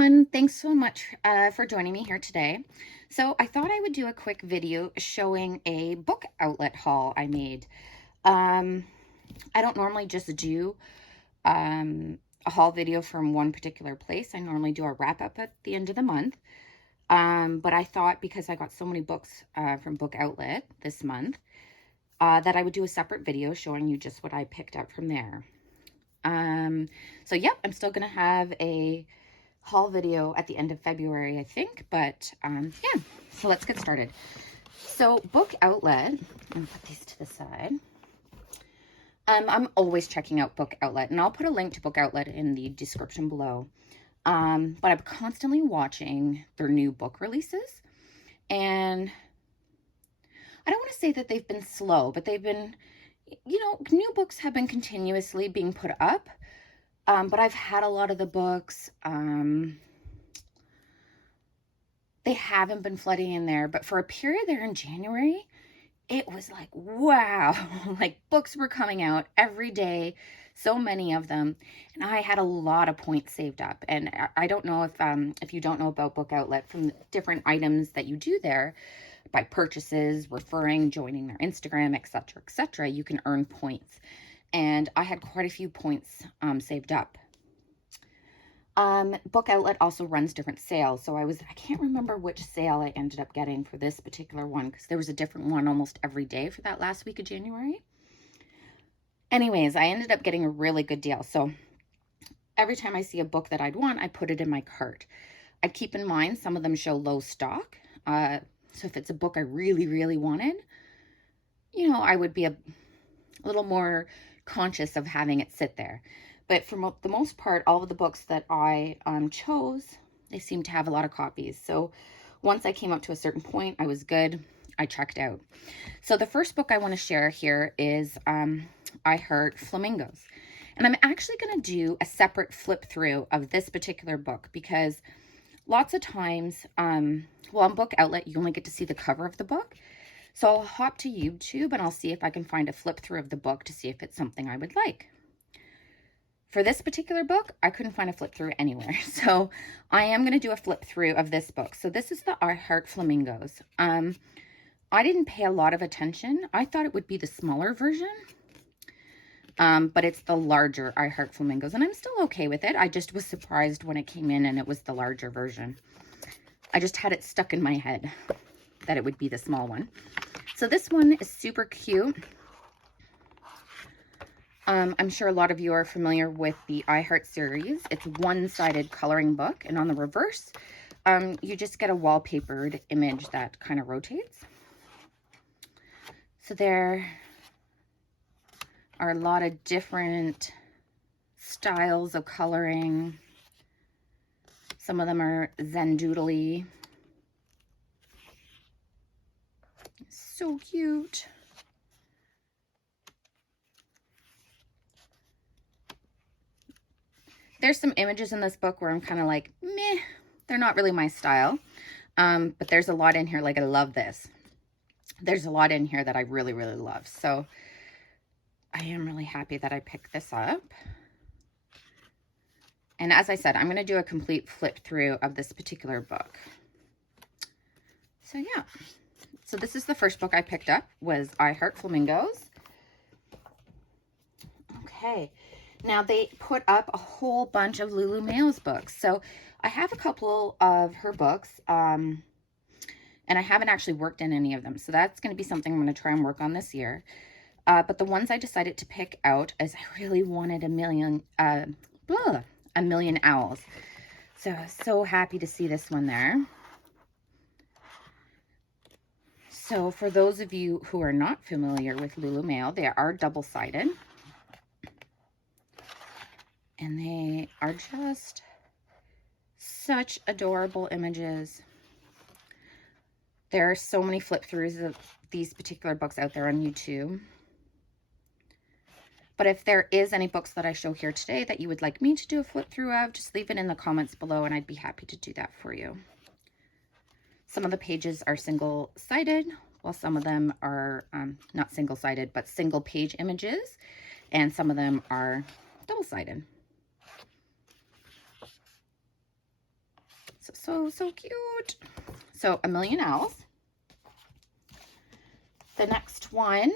everyone, thanks so much for joining me here today. So I thought I would do a quick video showing a book outlet haul I made. Um, I don't normally just do a haul video from one particular place. I normally do a wrap up at the end of the month. But I thought because I got so many books from Book Outlet this month that I would do a separate video showing you just what I picked up from there. So yep, I'm still going to have a haul video at the end of February, I think, but yeah, so let's get started. So Book Outlet, I'm gonna put these to the side. I'm always checking out Book Outlet, and I'll put a link to Book Outlet in the description below. But I'm constantly watching their new book releases, and I don't want to say that they've been slow, but they've been, new books have been continuously being put up. But I've had a lot of the books. They haven't been flooding in there, but for a period there in January, it was like, wow, like books were coming out every day, so many of them, and I had a lot of points saved up. And I don't know if you don't know about Book Outlet, from the different items that you do there, by purchases, referring, joining their Instagram, etc., you can earn points. And I had quite a few points saved up. Book Outlet also runs different sales. So I can't remember which sale I ended up getting for this particular one, because there was a different one almost every day for that last week of January. Anyways, I ended up getting a really good deal. So every time I see a book that I'd want, I put it in my cart. I keep in mind some of them show low stock. So if it's a book I really, really wanted, I would be a little more conscious of having it sit there. But for the most part, all of the books that I chose, they seem to have a lot of copies. So once I came up to a certain point, I was good. I checked out. So the first book I want to share here is I Heart Flamingos. And I'm actually going to do a separate flip through of this particular book, because lots of times, on Book Outlet, you only get to see the cover of the book. So I'll hop to YouTube and I'll see if I can find a flip through of the book to see if it's something I would like. For this particular book, I couldn't find a flip through anywhere. So I am going to do a flip through of this book. So this is the I Heart Flamingos. I didn't pay a lot of attention. I thought it would be the smaller version. But it's the larger I Heart Flamingos, and I'm still okay with it. I just was surprised when it came in and it was the larger version. I just had it stuck in my head that it would be the small one. So this one is super cute. I'm sure a lot of you are familiar with the I Heart series. It's a one-sided coloring book, and on the reverse, you just get a wallpapered image that kind of rotates. So there are a lot of different styles of coloring. Some of them are Zen doodly. So cute. There's some images in this book where I'm kind of like, meh, they're not really my style. But there's a lot in here, like I love this. There's a lot in here that I really, really love. So I am really happy that I picked this up. And as I said, I'm going to do a complete flip through of this particular book. So yeah. So this is the first book I picked up, was I Heart Flamingos. Okay. Now they put up a whole bunch of Lulu Mayo's books. So I have a couple of her books, and I haven't actually worked in any of them. So that's going to be something I'm going to try and work on this year. But the ones I decided to pick out is I really wanted a Million Owls. So happy to see this one there. So for those of you who are not familiar with Lulu Mayo, they are double-sided. And they are just such adorable images. There are so many flip throughs of these particular books out there on YouTube. But if there is any books that I show here today that you would like me to do a flip through of, just leave it in the comments below and I'd be happy to do that for you. Some of the pages are single-sided, while some of them are not single-sided, but single-page images, and some of them are double-sided. so cute. So A Million Owls. The next one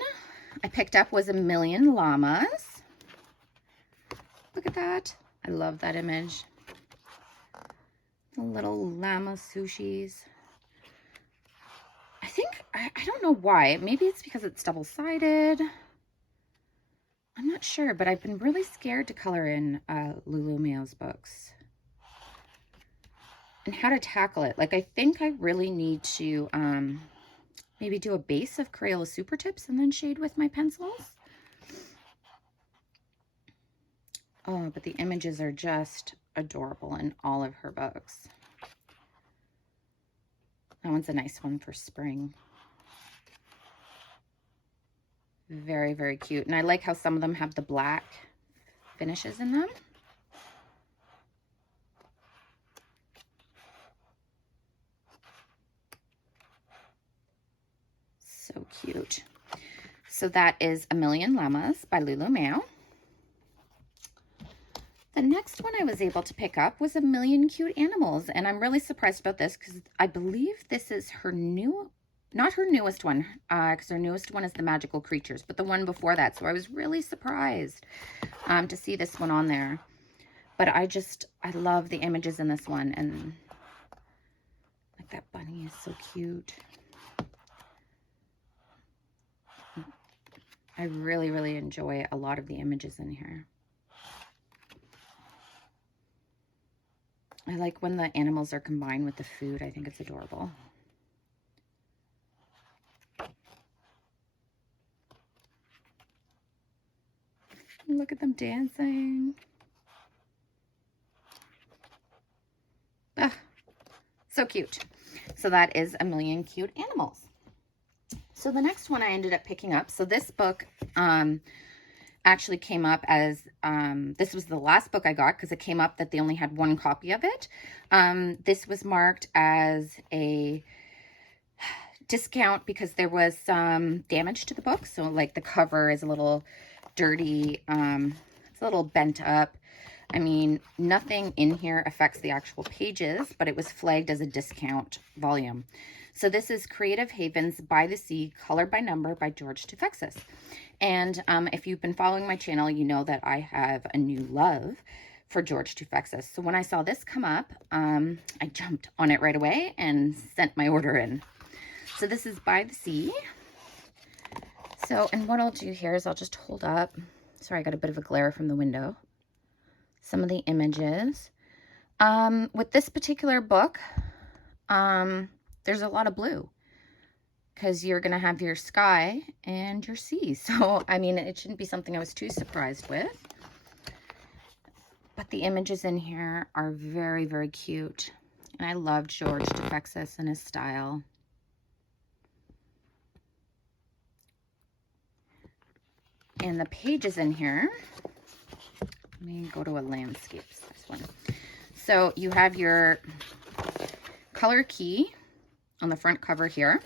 I picked up was A Million Llamas. Look at that. I love that image. The little llama sushis. I think, I don't know why. Maybe it's because it's double-sided. I'm not sure, but I've been really scared to color in Lulu Mao's books. And how to tackle it. Like, I think I really need to maybe do a base of Crayola Super Tips and then shade with my pencils. Oh, but the images are just adorable in all of her books. That one's a nice one for spring. Very, very cute. And I like how some of them have the black finishes in them. So cute. So that is A Million Llamas by Lulu Mao. The next one I was able to pick up was A Million Cute Animals, and I'm really surprised about this because I believe this is her not her newest one, because her newest one is the Magical Creatures, but the one before that. So I was really surprised to see this one on there. But I love the images in this one, and like that bunny is so cute. I really, really enjoy a lot of the images in here. I like when the animals are combined with the food. I think it's adorable. Look at them dancing. Ah, so cute. So that is A Million Cute Animals. So the next one I ended up picking up. So this book actually came up as, this was the last book I got because it came up that they only had one copy of it. This was marked as a discount because there was some damage to the book. So like the cover is a little dirty, it's a little bent up. I mean, nothing in here affects the actual pages, but it was flagged as a discount volume. So this is Creative Havens by the Sea, Color by Number by George Tufexis. And if you've been following my channel, you know that I have a new love for George Tufexis. So when I saw this come up, I jumped on it right away and sent my order in. So this is By the Sea. So, and what I'll do here is I'll just hold up. Sorry, I got a bit of a glare from the window. Some of the images. With this particular book, there's a lot of blue because you're going to have your sky and your sea. So, I mean, it shouldn't be something I was too surprised with. But the images in here are very, very cute. And I love George Tufexis and his style. And the pages in here, let me go to a landscapes, this one. So you have your color key on the front cover here.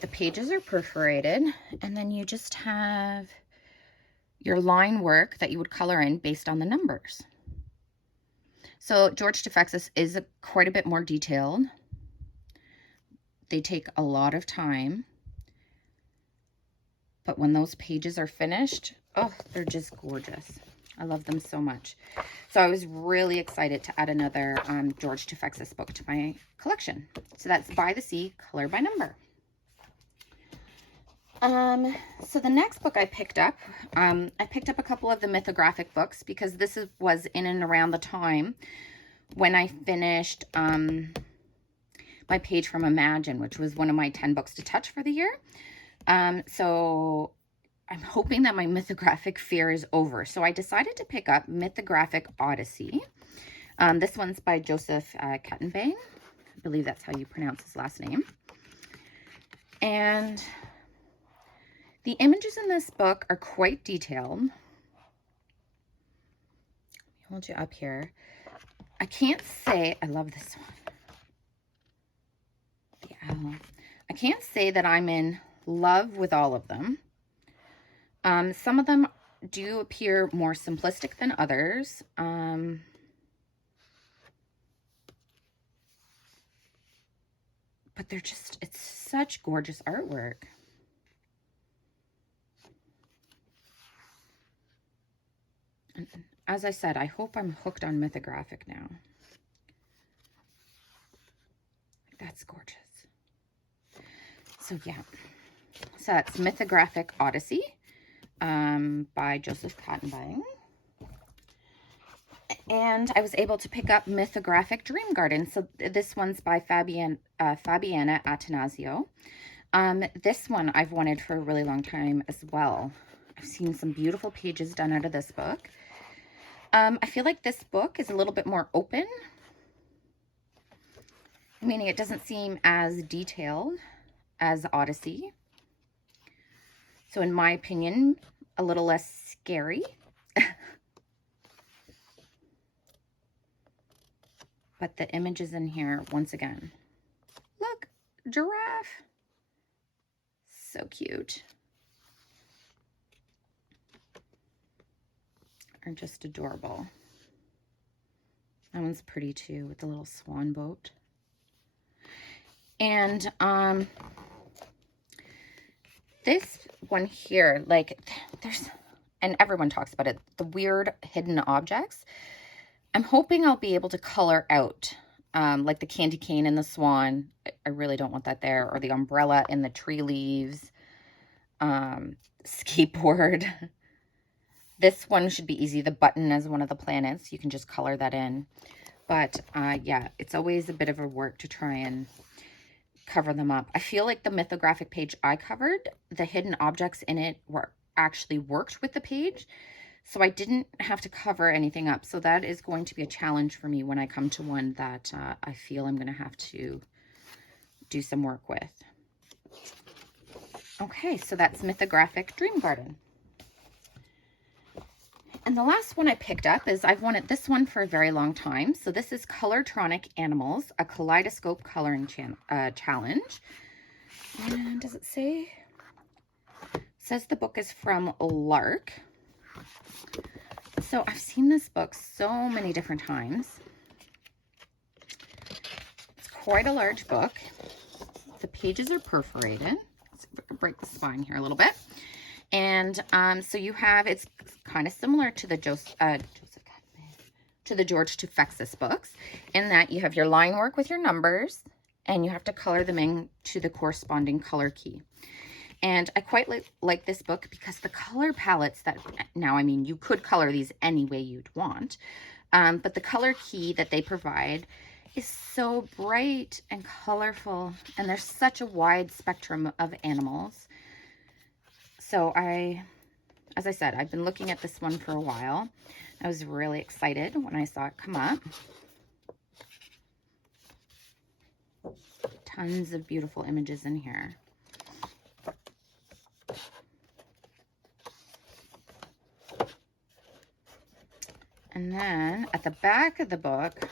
The pages are perforated, and then you just have your line work that you would color in based on the numbers. So George Tufexis is quite a bit more detailed. They take a lot of time. But when those pages are finished, oh, they're just gorgeous. I love them so much. So I was really excited to add another George Tufexis book to my collection. So that's By the Sea, Color by Number. So the next book I picked up a couple of the mythographic books because this was in and around the time when I finished my page from Imagine, which was one of my 10 books to touch for the year. So I'm hoping that my mythographic fear is over. So I decided to pick up Mythographic Odyssey. This one's by Joseph Kettenbang. I believe that's how you pronounce his last name. And the images in this book are quite detailed. Let me hold you up here. I can't say, I love this one. The owl. I can't say that I'm in love with all of them. Some of them do appear more simplistic than others. but they're just, it's such gorgeous artwork. And as I said, I hope I'm hooked on Mythographic now. That's gorgeous. So yeah, so that's Mythographic Odyssey by Joseph Kattenbang. And I was able to pick up Mythographic Dream Garden. So this one's by Fabiana Attanasio. This one I've wanted for a really long time as well. I've seen some beautiful pages done out of this book. I feel like this book is a little bit more open, meaning it doesn't seem as detailed as Odyssey. So in my opinion, a little less scary. But the images in here, once again, look, giraffe. So cute. Are just adorable. That one's pretty too, with the little swan boat. And this one here, like, there's, and everyone talks about it, the weird hidden objects. I'm hoping I'll be able to color out, like the candy cane and the swan. I really don't want that there. Or the umbrella and the tree leaves. Skateboard. This one should be easy. The button as one of the planets. You can just color that in. But, yeah, it's always a bit of a work to try and cover them up. I feel like the Mythographic page I covered, the hidden objects in it were actually worked with the page. So I didn't have to cover anything up. So that is going to be a challenge for me when I come to one that I feel I'm going to have to do some work with. Okay, so that's Mythographic Dream Garden. And the last one I picked up is, I've wanted this one for a very long time. So this is Colortronic Animals, a kaleidoscope coloring challenge. And does it say? It says the book is from Lark. So I've seen this book so many different times. It's quite a large book. The pages are perforated. Let's see if I can break the spine here a little bit. And so you have, it's kind of similar to the George Tufexis books, in that you have your line work with your numbers, and you have to color them in to the corresponding color key. And I quite like this book because the color palettes that, now, I mean, you could color these any way you'd want, but the color key that they provide is so bright and colorful, and there's such a wide spectrum of animals. So as I said, I've been looking at this one for a while. I was really excited when I saw it come up. Tons of beautiful images in here. And then at the back of the book,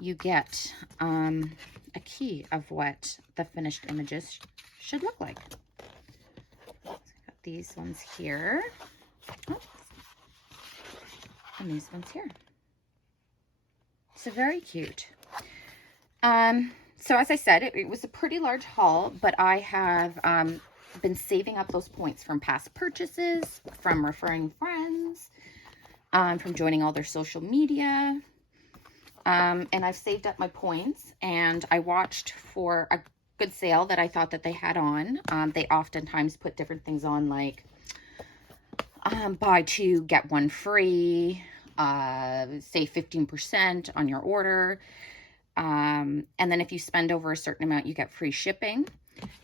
you get a key of what the finished images should look like. So I've got these ones here. Oh, and these ones here. So very cute. So as I said, it was a pretty large haul, but I have been saving up those points from past purchases, from referring friends, from joining all their social media. And I've saved up my points, and I watched for a good sale that I thought that they had on. They oftentimes put different things on, like buy two, get one free, save 15% on your order. And then if you spend over a certain amount, you get free shipping.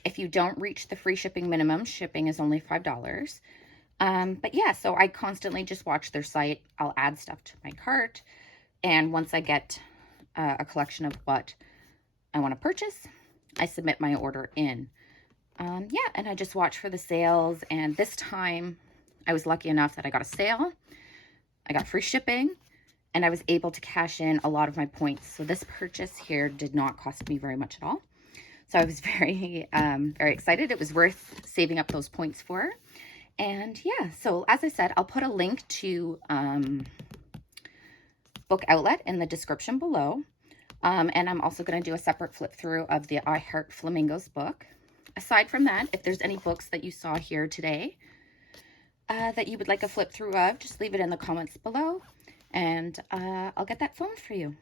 If you don't reach the free shipping minimum, shipping is only $5. But yeah, so I constantly just watch their site. I'll add stuff to my cart. And once I get a collection of what I want to purchase, I submit my order in. Yeah, and I just watch for the sales. And this time I was lucky enough that I got a sale. I got free shipping, and I was able to cash in a lot of my points. So this purchase here did not cost me very much at all. So I was very, very excited. It was worth saving up those points for. And yeah, so as I said, I'll put a link to Book Outlet in the description below. And I'm also going to do a separate flip through of the I Heart Flamingos book. Aside from that, if there's any books that you saw here today that you would like a flip through of, just leave it in the comments below, and I'll get that filmed for you.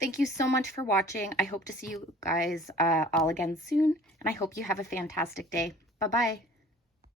Thank you so much for watching. I hope to see you guys all again soon, and I hope you have a fantastic day. Bye-bye.